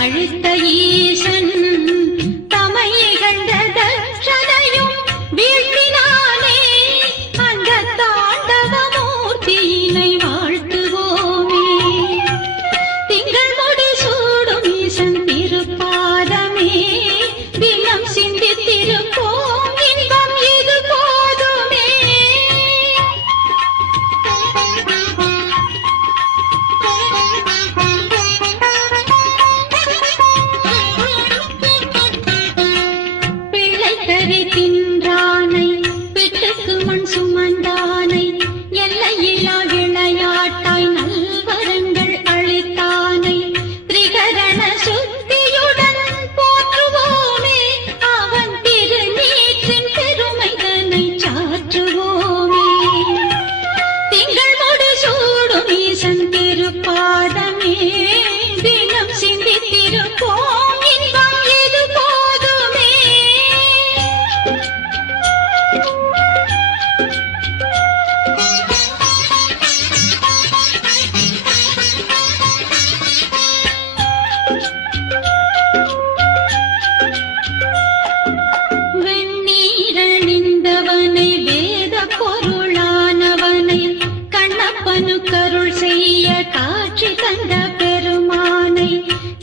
அழித்த ஈசன் தமையிகழ்ந்த தட்சணையும் வீழ்த்தினானே. அந்த தாண்டவ மூர்த்தியினை வாழ்த்துவோமே. திங்கள் முடி சூடும் ஈசன் திருப்பாதமே தினம் சிந்தித்திருப்போம், இன்பம் இது போதுமே. தின்றானை பிட்டுக்கு மண் சுமந்தானை எல்லையிலா விளையாட்டாய் நல்வரங்கள் அளித்தானை திரிகரண சுத்தியுடன் போற்றுவோமே. அவன் திருநீற்றின் பெருமைதனை சாற்றுவோமே. திங்கள் முடி சூடும் ஈசன் திருப்பாதமே தினம் சிந்தித்திருப்போம், இன்பம் இது போதுமே. வெண்ணீரணிந்தவனை வேத பொருளானவனை கண்ணப்பனு கருள் செய்ய காட்சி தந்த பெருமானை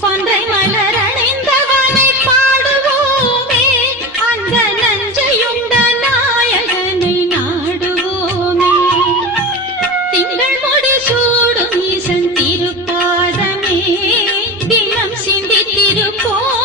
கொன்றை மலர் அணிந்தவனை பாடுவோமே. அந்த நஞ்சையுண்ட நாயகனை நாடுவோமே. திங்கள் முடி சூடும் ஈசன் திருப்பாதமே தினம் சிந்தித்திருப்போம்,